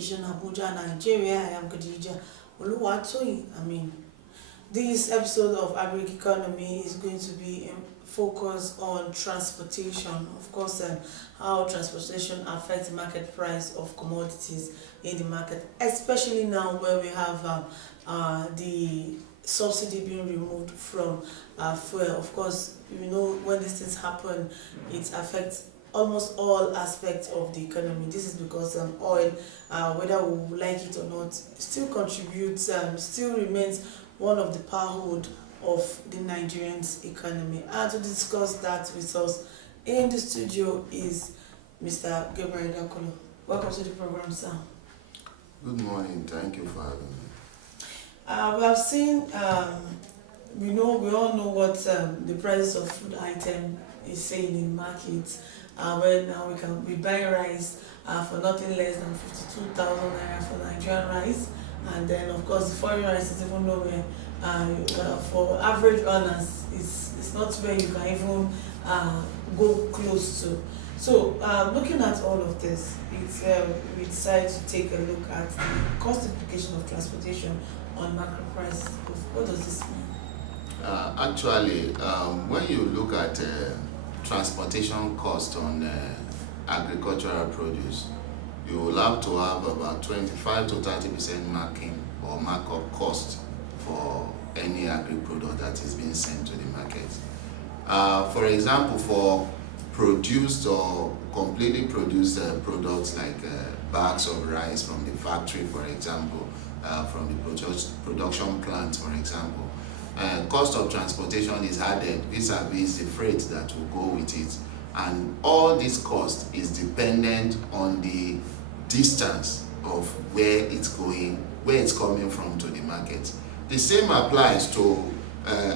location, Abuja, Nigeria. I am Khadija Oluwatoyi. This episode of Agric Economy is going to be focused on transportation. Of course, how transportation affects the market price of commodities in the market, especially now where we have the subsidy being removed from fuel. Of course, when these things happen, it affects almost all aspects of the economy. This is because oil, whether we like it or not, still contributes, still remains one of the powerhood of the Nigerian economy. And to discuss that with us in the studio is Mr. Gabriel Dakolo. Welcome to the program, sir. Good morning. Thank you for having me. We have seen, we all know what the price of food item is saying in markets. Where now we buy rice for nothing less than 52,000 naira for Nigerian rice, and then of course the foreign rice is even nowhere. For average earners, it's not where you can even go close to. So looking at all of this, we decided to take a look at the cost implication of transportation on macro prices. What does this mean? Actually, when you look at transportation cost on agricultural produce, you will have to have about 25 to 30% marking or markup cost for any agri product that is being sent to the market. For example, for produced or completely produced products like bags of rice from the factory, for example, from the production plant, for example, cost of transportation is added vis-a-vis the freight that will go with it, and all this cost is dependent on the distance of where it's going, where it's coming from to the market. The same applies to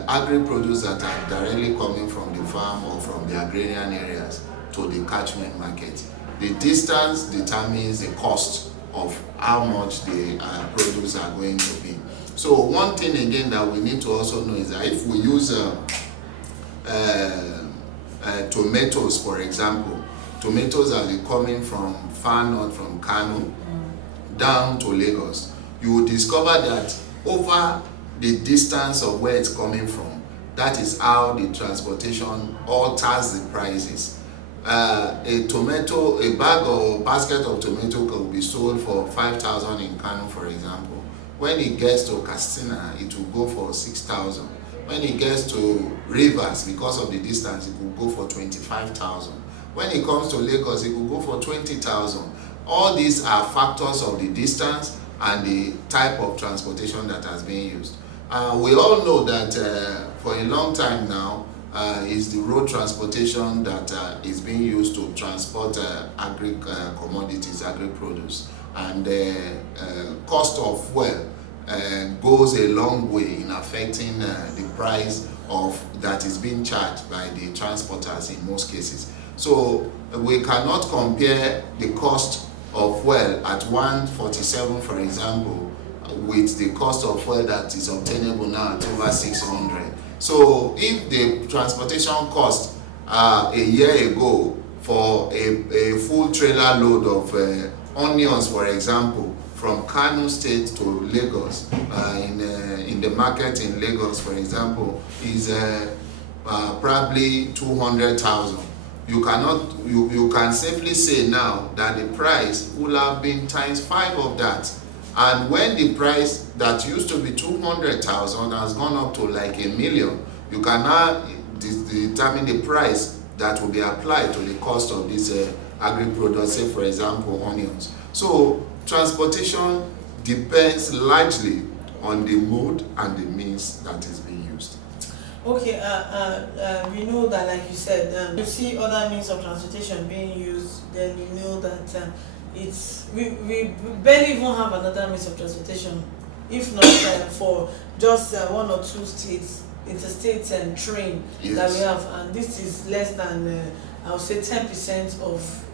agri-produce that are directly coming from the farm or from the agrarian areas to the catchment market. The distance determines the cost of how much the produce are going to be. So one thing again that we need to also know is that if we use tomatoes, for example, tomatoes are coming from far north, from Kano down to Lagos, you will discover that over the distance of where it's coming from, that is how the transportation alters the prices. A bag or basket of tomato could be sold for 5,000 in Kano, for example. When it gets to Katsina, it will go for 6,000. When it gets to Rivers, because of the distance, it will go for 25,000. When it comes to Lagos, it will go for 20,000. All these are factors of the distance and the type of transportation that has been used. We all know that for a long time now, is the road transportation that is being used to transport agri commodities, agri produce, and the cost of fuel goes a long way in affecting the price of that is being charged by the transporters in most cases. So we cannot compare the cost of fuel at 147, for example, with the cost of fuel that is obtainable now at over 600. So if the transportation cost a year ago for a full trailer load of onions, for example, from Kano State to Lagos, in the market in Lagos, for example, is probably 200,000. You can safely say now that the price will have been times 5 of that. And when the price that used to be 200,000 has gone up to like $1 million, you can now determine the price that will be applied to the cost of this agri products, say for example onions. So transportation depends largely on the mode and the means that is being used. Okay, we know that, like you said, you see other means of transportation being used, then you know that we barely even have another means of transportation, if not for just one or two states, interstate and train. Yes. That we have, and this is less than I would say 10% of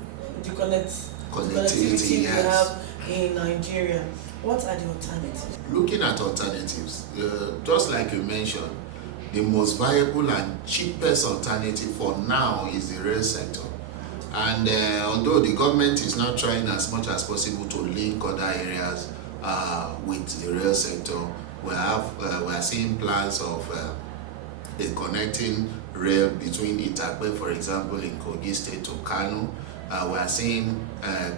the connectivity yes. we have in Nigeria. What are the alternatives? Looking at alternatives, just like you mentioned, the most viable and cheapest alternative for now is the rail sector. And although the government is not trying as much as possible to link other areas with the rail sector, we are seeing plans of a connecting rail between Itakpe, for example, in Kogi State to Kano. We are seeing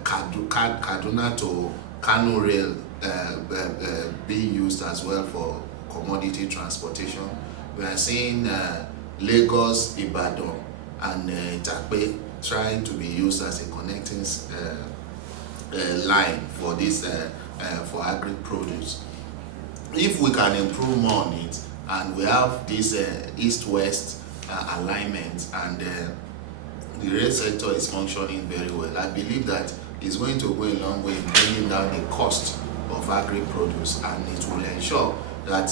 Kaduna to Kano rail being used as well for commodity transportation. We are seeing Lagos, Ibadan, and Itakpe trying to be used as a connecting line for this for agri produce. If we can improve more on it, and we have this east-west alignment, and the rail sector is functioning very well, I believe that it's going to go a long way in bringing down the cost of agri produce, and it will ensure that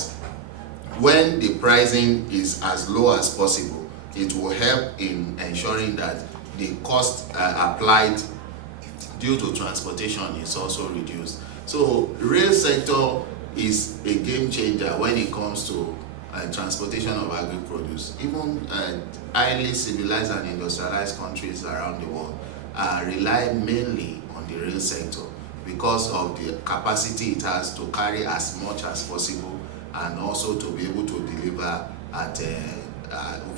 when the pricing is as low as possible, it will help in ensuring that the cost applied due to transportation is also reduced. So rail sector is a game changer when it comes to transportation of agri produce. Even highly civilized and industrialized countries around the world rely mainly on the rail sector because of the capacity it has to carry as much as possible, and also to be able to deliver at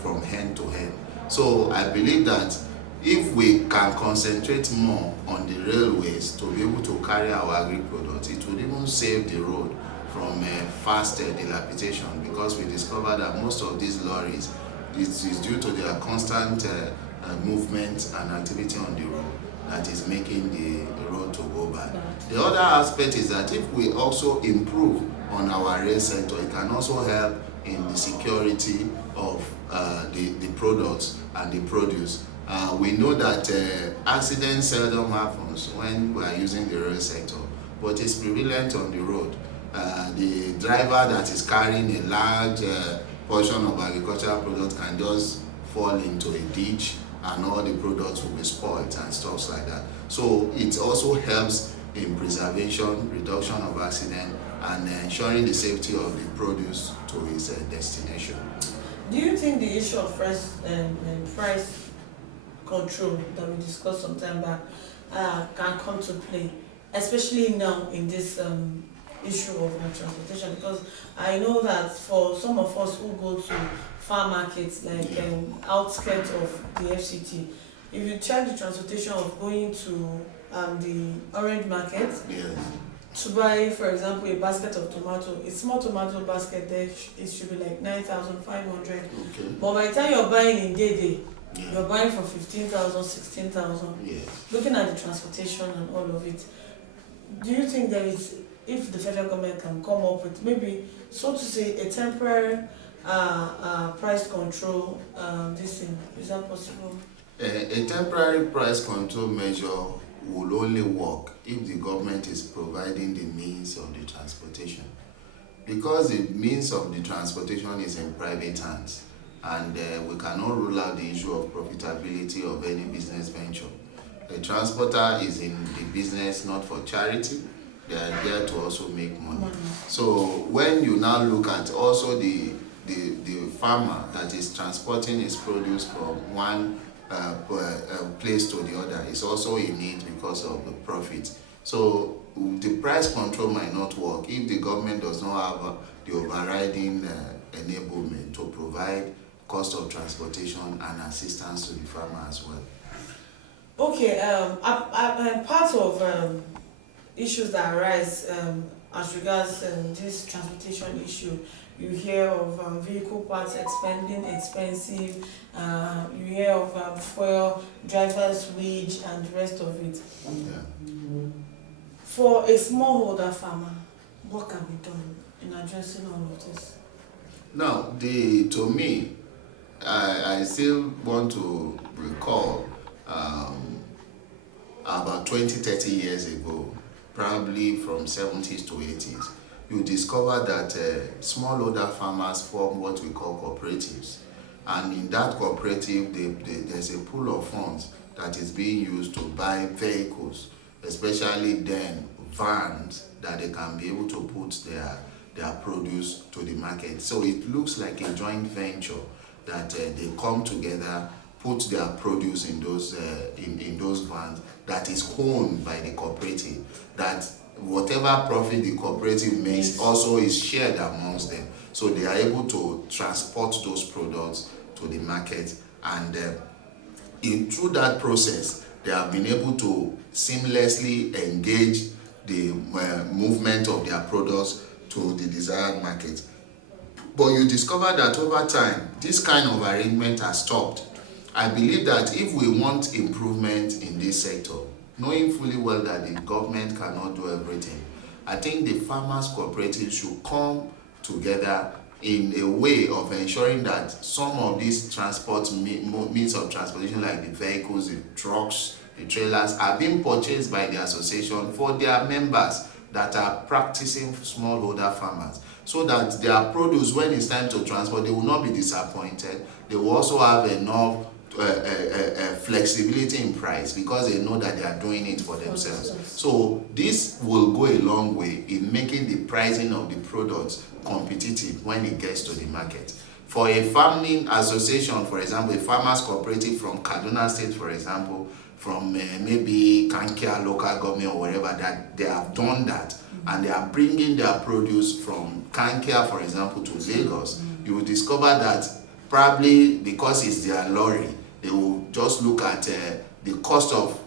from hand to hand. So I believe that if we can concentrate more on the railways to be able to carry our agri products, it would even save the road from fast dilapidation, because we discovered that most of these lorries, it is due to their constant movement and activity on the road that is making the road to go bad. The other aspect is that if we also improve on our rail sector, it can also help in the security of the products and the produce. We know that accidents seldom happens when we are using the rail sector, but it's prevalent on the road. The driver that is carrying a large portion of agricultural products can just fall into a ditch, and all the products will be spoiled and stuff like that. So it also helps in preservation, reduction of accident, and ensuring the safety of the produce to its destination. Do you think the issue of price control that we discussed some time back can come to play, especially now in this issue of transportation? Because I know that for some of us who go to farm markets, like outskirts of the FCT, if you check the transportation of going to the orange market, to buy, for example, a basket of tomato, a small tomato basket there, it should be like 9,500. Okay. But by the time you're buying in Day, you're buying for 15,000, 16,000. Yes. Looking at the transportation and all of it, do you think there is, if the federal government can come up with maybe, so to say, a temporary price control, this thing, is that possible? A temporary price control measure will only work if the government is providing the means of the transportation, because the means of the transportation is in private hands, and we cannot rule out the issue of profitability of any business venture. A transporter is in the business not for charity, they are there to also make money. So when you now look at also the farmer that is transporting his produce from one place to the other, is also in need because of the profit. So the price control might not work if the government does not have the overriding enablement to provide cost of transportation and assistance to the farmer as well. Okay, part of issues that arise as regards this transportation issue, you hear of vehicle parts expanding expensive, you hear of fuel, driver's wage, and the rest of it. For a smallholder farmer, what can be done in addressing all of this? Now, to me, I still want to recall about 20-30 years ago, probably from 70s to 80s, you discover that smallholder farmers form what we call cooperatives. And in that cooperative, there's a pool of funds that is being used to buy vehicles, especially then vans, that they can be able to put their produce to the market. So it looks like a joint venture that they come together, put their produce in those in those vans that is owned by the cooperative, that whatever profit the cooperative makes also is shared amongst them, so they are able to transport those products to the market, and through that process they have been able to seamlessly engage the movement of their products to the desired market. But you discover that over time this kind of arrangement has stopped. I believe that if we want improvement in this sector, knowing fully well that the government cannot do everything, I think the farmers cooperative should come together in a way of ensuring that some of these transport means of transportation, like the vehicles, the trucks, the trailers, are being purchased by the association for their members that are practicing smallholder farmers, so that their produce, when it's time to transport, they will not be disappointed. They will also have enough flexibility in price, because they know that they are doing it for themselves. So this will go a long way in making the pricing of the products competitive when it gets to the market. For a farming association, for example, a farmers cooperative from Kaduna State, for example, from maybe Kankia local government or wherever, that they have done that, and they are bringing their produce from Kankia, for example, to Lagos, you will discover that probably because it's their lorry, they will just look at the cost of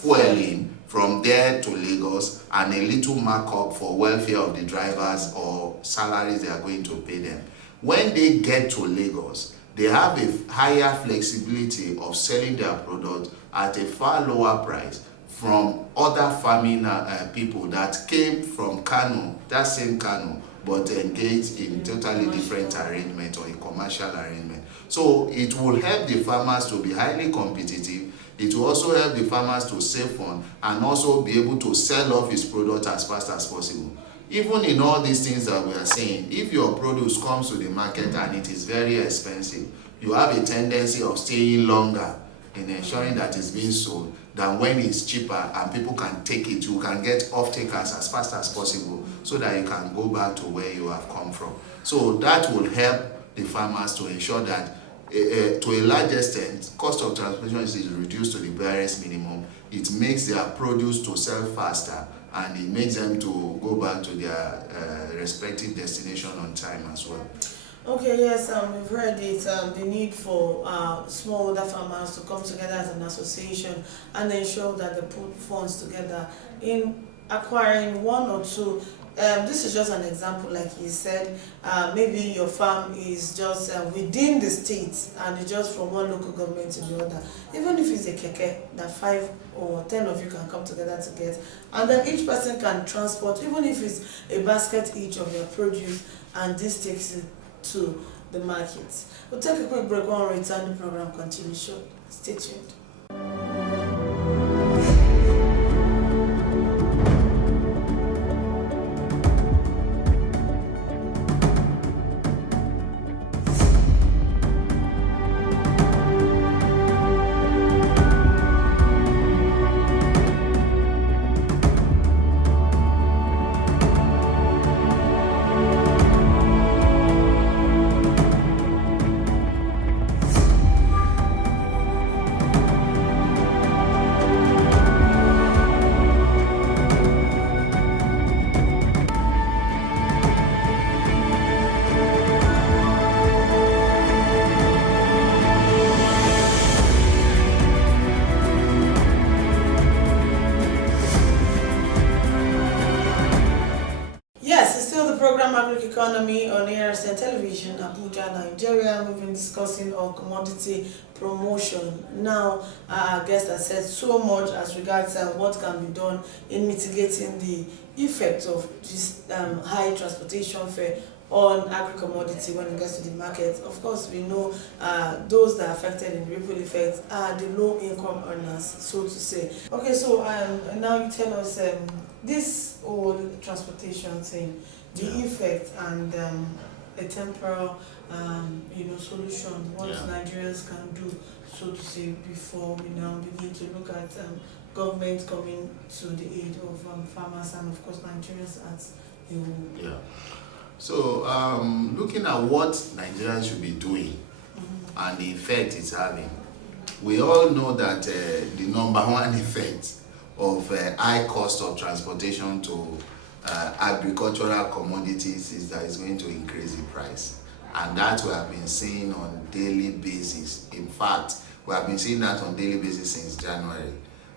fueling from there to Lagos and a little markup for welfare of the drivers or salaries they are going to pay them. When they get to Lagos, they have a higher flexibility of selling their product at a far lower price from other farming people that came from Kano, that same Kano, but engaged in totally different arrangement or a commercial arrangement. So it will help the farmers to be highly competitive. It will also help the farmers to save funds and also be able to sell off his product as fast as possible. Even in all these things that we are saying, if your produce comes to the market and it is very expensive, you have a tendency of staying longer in ensuring that it's being sold than when it's cheaper and people can take it. You can get off-takers as fast as possible so that you can go back to where you have come from. So that will help the farmers to ensure that to a large extent, cost of transportation is reduced to the barest minimum. It makes their produce to sell faster, and it makes them to go back to their respective destination on time as well. Okay, yes, we've heard it, the need for smallholder farmers to come together as an association and ensure that they put funds together in acquiring one or two. This is just an example, like you said. Maybe your farm is just within the state and it's just from one local government to the other. Even if it's a keke that 5 or 10 of you can come together to get, and then each person can transport, even if it's a basket each of your produce, and this takes it to the market. We'll take a quick break. When we return, the program continues short. Stay tuned. Agric economy on ARSN television, Abuja, Nigeria. We've been discussing on commodity promotion. Now, our guest has said so much as regards what can be done in mitigating the effect of this high transportation fare on agri-commodity when it gets to the market. Of course, we know those that are affected in ripple effect are the low-income earners, so to say. Okay, so now you tell us this whole transportation thing, the effect and a temporal, solution. What Nigerians can do, so to say, before we now begin to look at government coming to the aid of farmers and, of course, Nigerians as a whole. Yeah. So, looking at what Nigerians should be doing and the effect it's having, we all know that the number one effect of high cost of transportation to agricultural commodities is that it's going to increase the price. And that we have been seeing on daily basis. In fact, we have been seeing that on daily basis since January.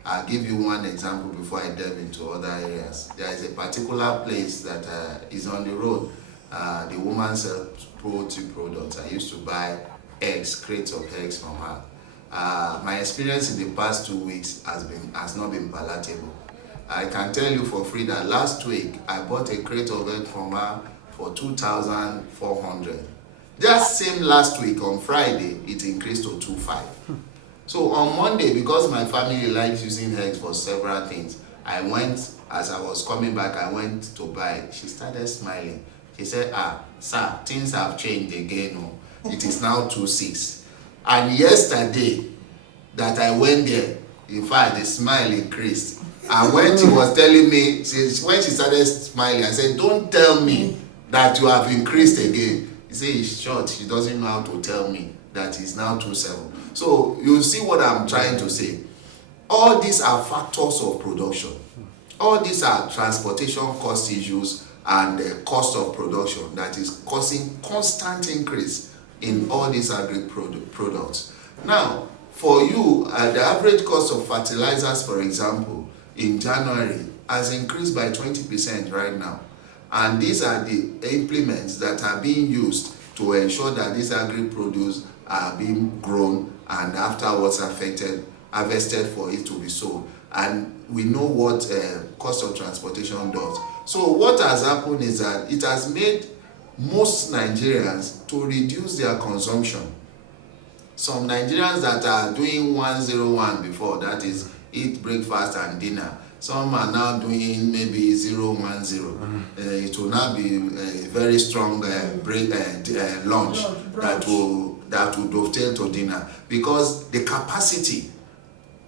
I'll give you one example before I delve into other areas. There is a particular place that is on the road. The woman sells poultry products. I used to buy eggs, crates of eggs from her. My experience in the past 2 weeks has not been palatable. I can tell you for free that last week I bought a crate of eggs from her for 2,400. Just same last week on Friday, it increased to 2,500. So on Monday, because my family likes using eggs for several things, I went, as I was coming back, I went to buy. She started smiling. She said, sir, things have changed again. Oh. It is now 2,600. And yesterday that I went there, in fact, the smile increased. And when she was telling me, when she started smiling, I said, don't tell me that you have increased again. He said it's short. She doesn't know how to tell me that it's now 2,700. So you see what I'm trying to say. All these are factors of production. All these are transportation cost issues and the cost of production that is causing constant increase in all these products. Now, for you, the average cost of fertilizers, for example, in January has increased by 20% right now. And these are the implements that are being used to ensure that these agri-produce are being grown and afterwards harvested for it to be sold. And we know what cost of transportation does. So what has happened is that it has made most Nigerians to reduce their consumption. Some Nigerians that are doing 101 before, that is eat breakfast and dinner, some are now doing maybe 010. It will now be a very strong lunch that will dovetail to dinner, because the capacity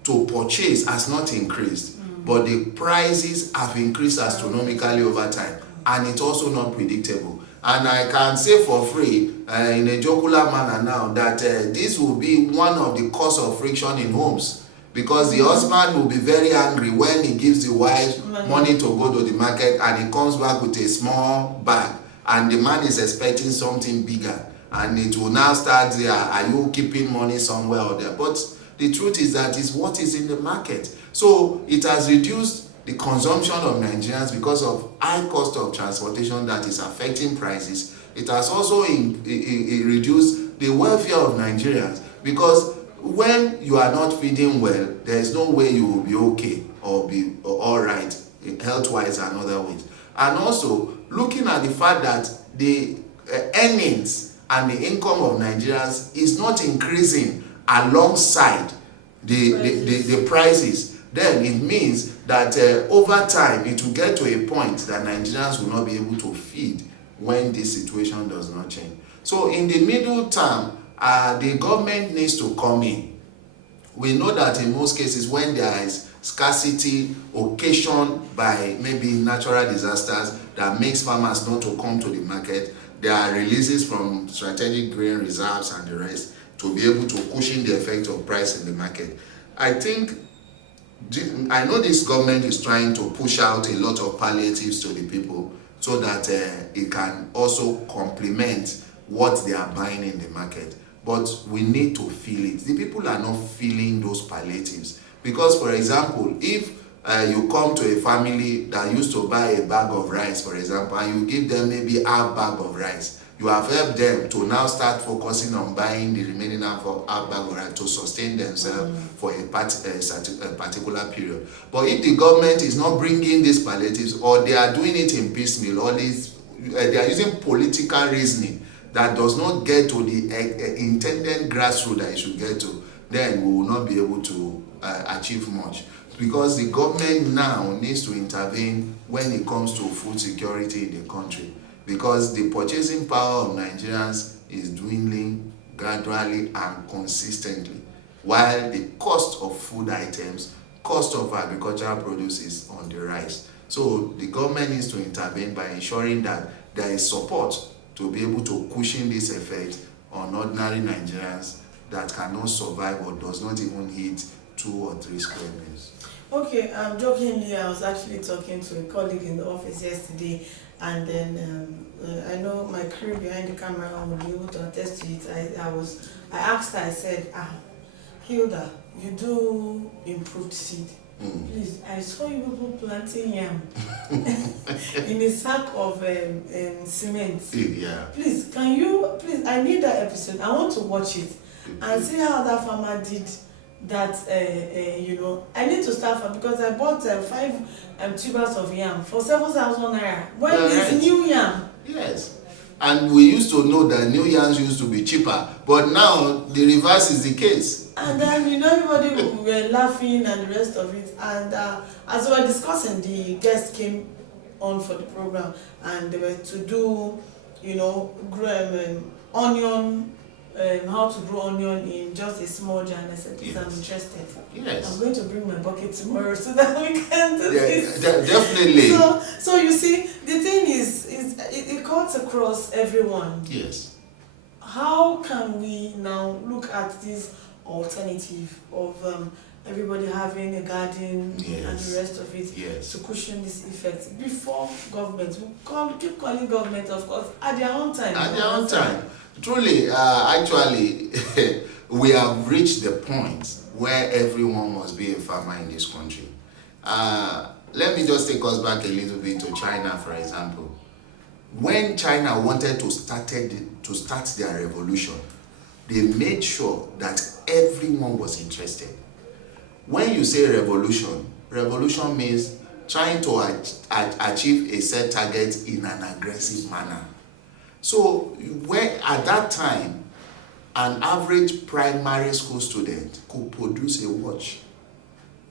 to purchase has not increased, but the prices have increased astronomically over time, and it's also not predictable. And I can say for free, in a jocular manner now, that this will be one of the cause of friction in homes. Because the husband will be very angry when he gives the wife money to go to the market and he comes back with a small bag and the man is expecting something bigger, and it will now start there, are you keeping money somewhere or there? But the truth is that it's what is in the market. So it has reduced the consumption of Nigerians because of high cost of transportation that is affecting prices. It has also reduced the welfare of Nigerians, because when you are not feeding well, there is no way you will be okay or be all right health-wise and other ways. And also looking at the fact that the earnings and the income of Nigerians is not increasing alongside the prices, then it means that over time it will get to a point that Nigerians will not be able to feed when this situation does not change. So in the middle term, the government needs to come in. We know that in most cases when there is scarcity occasioned by maybe natural disasters that makes farmers not to come to the market, there are releases from strategic grain reserves and the rest to be able to cushion the effect of price in the market. I know this government is trying to push out a lot of palliatives to the people so that it can also complement what they are buying in the market. But we need to feel it. The people are not feeling those palliatives. Because, for example, if you come to a family that used to buy a bag of rice, for example, and you give them maybe half bag of rice, you have helped them to now start focusing on buying the remaining half bag of rice to sustain themselves for a particular period. But if the government is not bringing these palliatives, or they are doing it in piecemeal, or they are using political reasoning that does not get to the intended grassroots that it should get to, then we will not be able to achieve much. Because the government now needs to intervene when it comes to food security in the country. Because the purchasing power of Nigerians is dwindling gradually and consistently, while the cost of food items, cost of agricultural produce is on the rise. So the government needs to intervene by ensuring that there is support to be able to cushion this effect on ordinary Nigerians that cannot survive or does not even hit 2 or 3 square meals. Okay, jokingly, I was actually talking to a colleague in the office yesterday, and then I know my crew behind the camera will be able to attest to it. I asked her, I said, Hilda, you do improved seed. Please, I saw you people planting yam in a sack of cement. Yeah. Please, I need that episode. I want to watch it and see how that farmer did that. I need to start from, because I bought 5 tubers of yam for 7,000 naira. When it's new yam. Yes. And we used to know that new yams used to be cheaper, but now the reverse is the case. And then, everybody were laughing and the rest of it. And as we were discussing, the guests came on for the program, and they were to do, grow onion, how to grow onion in just a small jar. And I said, please, I'm interested. Yes. I'm going to bring my bucket tomorrow so that we can do this. Definitely. So you see, the thing is it cuts across everyone. Yes. How can we now look at this alternative of everybody having a garden and the rest of it to cushion this effect before government? We keep calling government, of course, at their own time. At their own time. Truly, actually, we have reached the point where everyone must be a farmer in this country. Let me just take us back a little bit to China, for example. When China wanted to start their revolution, they made sure that everyone was interested. When you say revolution means trying to achieve a set target in an aggressive manner. So at that time, an average primary school student could produce a watch.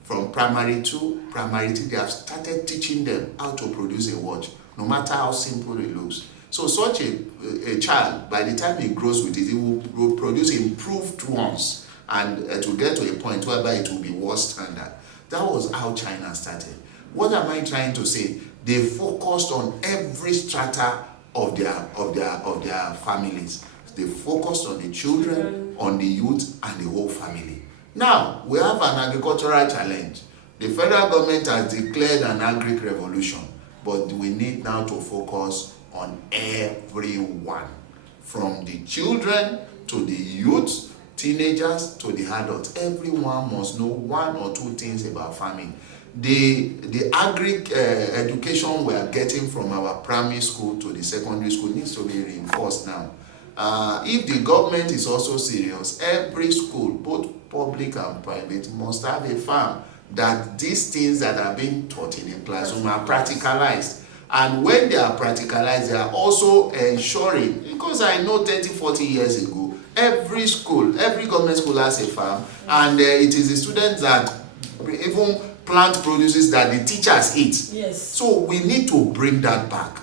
From primary 2, primary 3, they have started teaching them how to produce a watch, no matter how simple it looks. So such a child, by the time he grows with it, he will produce improved ones, and to get to a point whereby it will be world standard. That was how China started. What am I trying to say? They focused on every strata of their families. They focused on the children, on the youth, and the whole family. Now, we have an agricultural challenge. The federal government has declared an Agric revolution, but we need now to focus on everyone, from the children to the youth, teenagers to the adults. Everyone must know 1 or 2 things about farming. The Agric education we are getting from our primary school to the secondary school needs to be reinforced now. If the government is also serious, every school, both public and private, must have a farm, that these things that are being taught in a classroom are practicalized. And when they are practicalized, they are also ensuring, because I know 30-40 years ago, every government school has a farm, and it is the students that even plant produces that the teachers eat. Yes. So we need to bring that back.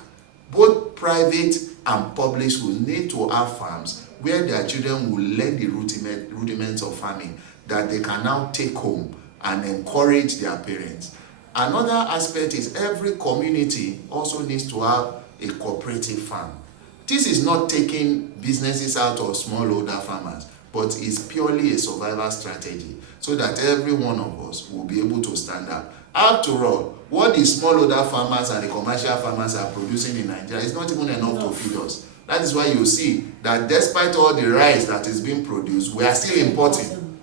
Both private and public schools need to have farms where their children will learn the rudiments of farming that they can now take home and encourage their parents. Another aspect is every community also needs to have a cooperative farm. This is not taking businesses out of smallholder farmers, but it's purely a survival strategy so that every one of us will be able to stand up. After all, what the smallholder farmers and the commercial farmers are producing in Nigeria is not even enough to feed us. That is why you see that despite all the rice that is being produced, we are still importing.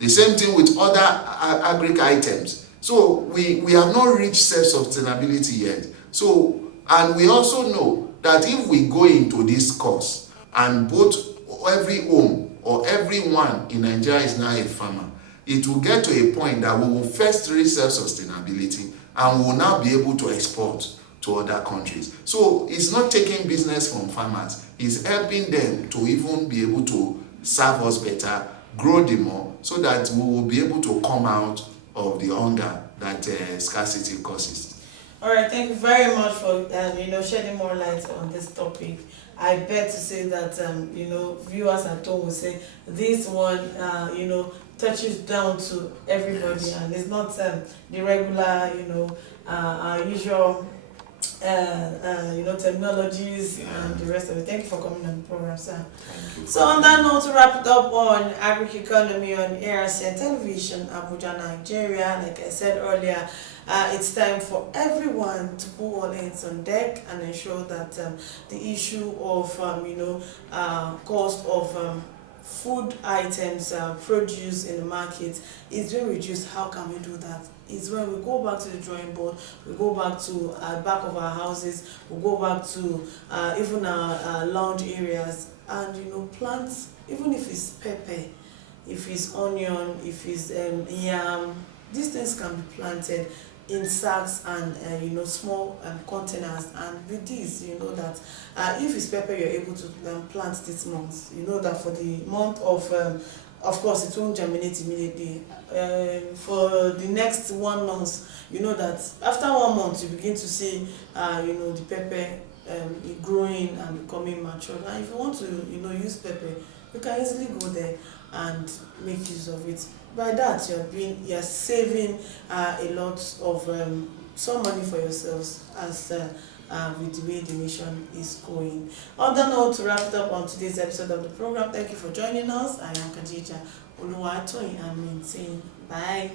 The same thing with other agric items. So we have not reached self-sustainability yet. So, and we also know that if we go into this course and both every home or everyone in Nigeria is now a farmer, it will get to a point that we will first reach self-sustainability and we will now be able to export to other countries. So it's not taking business from farmers, it's helping them to even be able to serve us better, grow the more, so that we will be able to come out of the hunger that scarcity causes. All right, thank you very much for shedding more light on this topic. I bet to say that viewers at home will say this one touches down to everybody, and it's not the regular usual terminologies Yeah. and the rest of it. Thank you for coming on the program, sir. Thank you. So on that note, to wrap it up on Agric Economy on ARCN Television, Abuja, Nigeria, like I said earlier, it's time for everyone to put all hands on deck and ensure that the issue of cost of food items, produce in the market is being reduced. How can we do that? It's when we go back to the drawing board, we go back to back of our houses, we go back to even our lounge areas, and plant, even if it's pepper, if it's onion, if it's yam, these things can be planted in sacks and small containers. And with this, you know that if it's pepper you're able to plant this month, you know that for the month of course it won't germinate immediately. For the next 1 month, you know that after 1 month you begin to see the pepper growing and becoming mature. And if you want to use pepper, you can easily go there and make use of it. By that you're saving a lot of some money for yourselves, as with the way the nation is going. On that note, to wrap it up on today's episode of the program, thank you for joining us. I am Khadija Oluwatoyin. I'm saying bye.